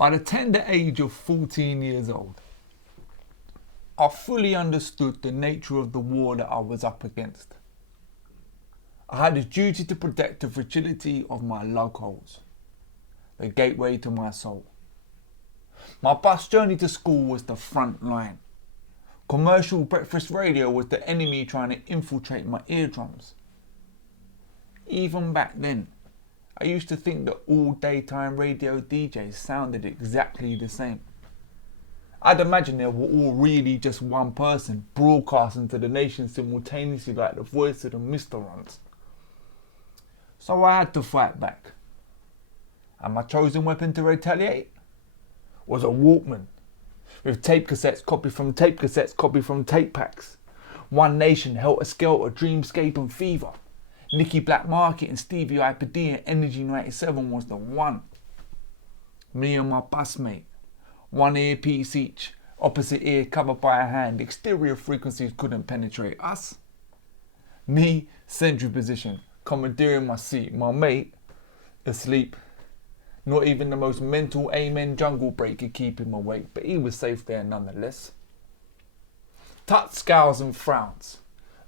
By the tender age of 14 years old, I fully understood the nature of the war that I was up against. I had a duty to protect the fragility of my lug holes, the gateway to my soul. My bus journey to school was the front line. Commercial breakfast radio was the enemy trying to infiltrate my eardrums. Even back then, I used to think that all daytime radio DJs sounded exactly the same. I'd imagine they were all really just one person broadcasting to the nation simultaneously like the voice of the Mr. Runs. So I had to fight back. And my chosen weapon to retaliate was a Walkman, with tape cassettes copied from tape cassettes copied from tape packs. One Nation, Helter Skelter, Dreamscape and Fever. Nicky Black Market and Stevie IPD and Energy 97 was the one. Me and my busmate, one earpiece each, opposite ear covered by a hand, exterior frequencies couldn't penetrate us. Me, central position, commandeering my seat, my mate, asleep. Not even the most mental amen jungle break could keep him awake, but he was safe there nonetheless. Tut scowls and frowns.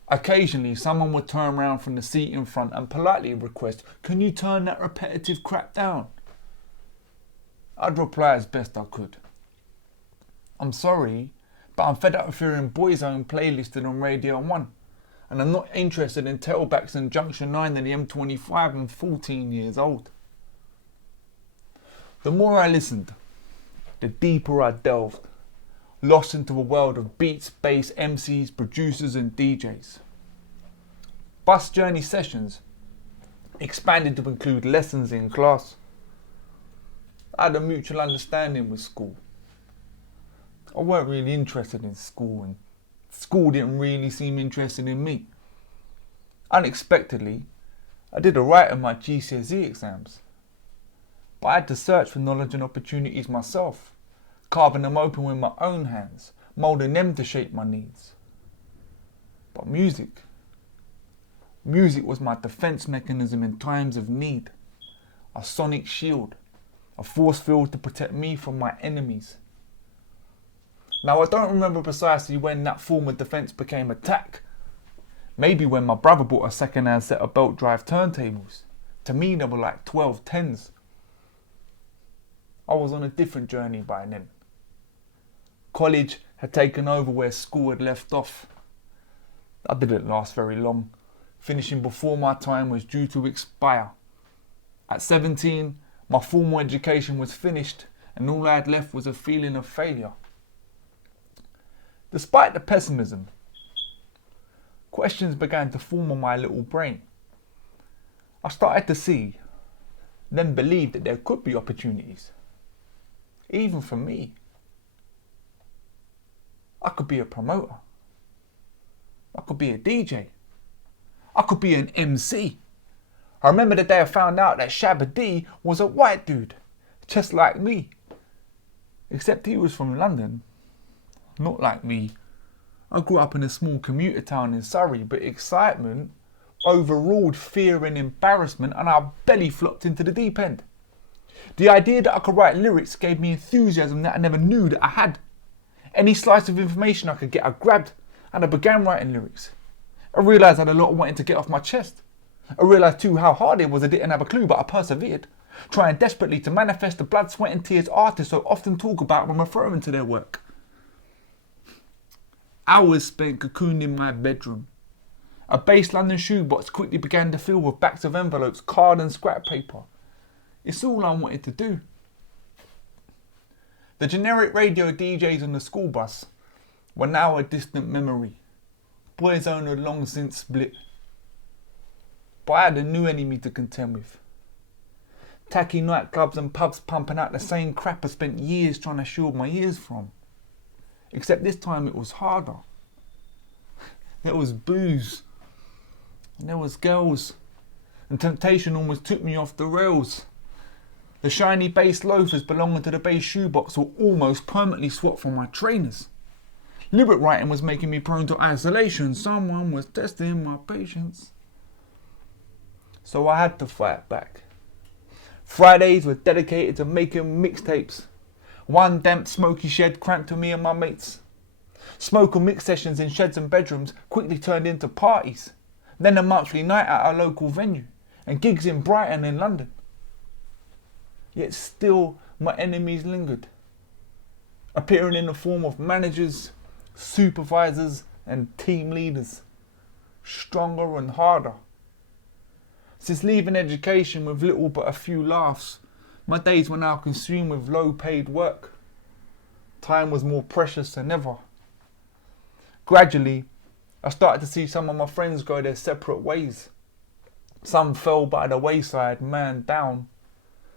Occasionally, someone would turn around from the seat in front and politely request, "Can you turn that repetitive crap down?" I'd reply as best I could. "I'm sorry, but I'm fed up of hearing Boyzone playlisted on Radio 1, and I'm not interested in tailbacks and Junction 9 and the M25 and 14 years old." The more I listened, the deeper I delved, lost into a world of beats, bass, MCs, producers and DJs. Bus journey sessions expanded to include lessons in class. I had a mutual understanding with school. I weren't really interested in school, and school didn't really seem interested in me. Unexpectedly, I did alright in my GCSE exams, but I had to search for knowledge and opportunities myself, carving them open with my own hands, moulding them to shape my needs. But music was my defense mechanism in times of need, a sonic shield, a force field to protect me from my enemies. Now I don't remember precisely when that form of defense became attack. Maybe when my brother bought a second-hand set of belt drive turntables. To me they were like 1210s. I was on a different journey by then. College had taken over where school had left off. I didn't last very long, finishing before my time was due to expire. At 17, my formal education was finished and all I had left was a feeling of failure. Despite the pessimism, questions began to form on my little brain. I started to see, then believe that there could be opportunities, even for me. I could be a promoter. I could be a DJ. I could be an MC. I remember the day I found out that Shabba D was a white dude, just like me. Except he was from London, not like me. I grew up in a small commuter town in Surrey, but excitement overruled fear and embarrassment and I belly flopped into the deep end. The idea that I could write lyrics gave me enthusiasm that I never knew that I had. Any slice of information I could get, I grabbed, and I began writing lyrics. I realised I had a lot I wanted to get off my chest. I realised too how hard it was. I didn't have a clue, but I persevered, trying desperately to manifest the blood, sweat and tears artists so often talk about when referring to their work. Hours spent cocooned in my bedroom. A base London shoebox quickly began to fill with backs of envelopes, card and scrap paper. It's all I wanted to do. The generic radio DJs on the school bus were now a distant memory. Boyzone had long since split. But I had a new enemy to contend with. Tacky nightclubs and pubs pumping out the same crap I spent years trying to shield my ears from. Except this time it was harder. There was booze. And there was girls. And temptation almost took me off the rails. The shiny bass loafers belonging to the bass shoebox were almost permanently swapped for my trainers. Lyric writing was making me prone to isolation. Someone was testing my patience. So I had to fight back. Fridays were dedicated to making mixtapes, One damp smoky shed cramped with me and my mates. Smoke and mix sessions in sheds and bedrooms quickly turned into parties. Then a monthly night at our local venue and gigs in Brighton and London. Yet still my enemies lingered, appearing in the form of managers, supervisors and team leaders, stronger and harder. Since leaving education with little but a few laughs, my days were now consumed with low-paid work. Time was more precious than ever. Gradually, I started to see some of my friends go their separate ways. Some fell by the wayside, man down,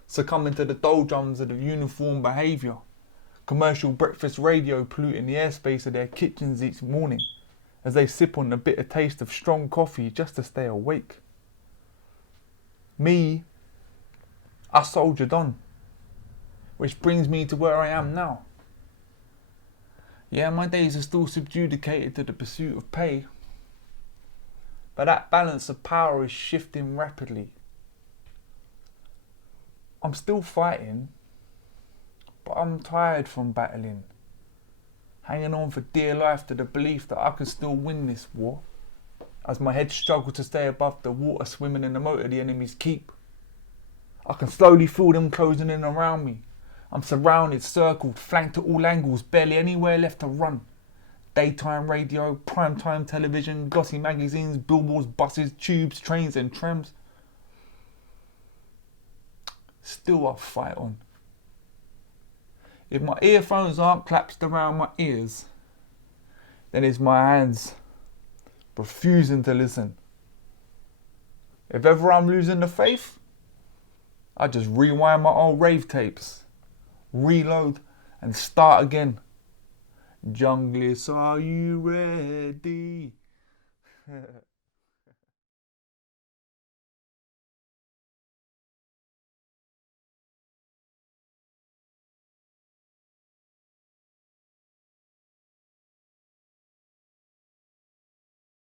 succumbing to the doldrums of the uniform behaviour, commercial breakfast radio polluting the airspace of their kitchens each morning as they sip on the bitter taste of strong coffee just to stay awake. Me, I soldiered on, which brings me to where I am now. Yeah, my days are still subjudicated to the pursuit of pay, but that balance of power is shifting rapidly. I'm still fighting, but I'm tired from battling, hanging on for dear life to the belief that I can still win this war, as my head struggles to stay above the water swimming in the moat of the enemy's keep. I can slowly feel them closing in around me. I'm surrounded, circled, flanked at all angles, barely anywhere left to run. Daytime radio, primetime television, glossy magazines, billboards, buses, tubes, trains and trams. Still I fight on. If my earphones aren't clasped around my ears, then it's my hands refusing to listen. If ever I'm losing the faith, I just rewind my old rave tapes, reload and start again. Junglist, are you ready?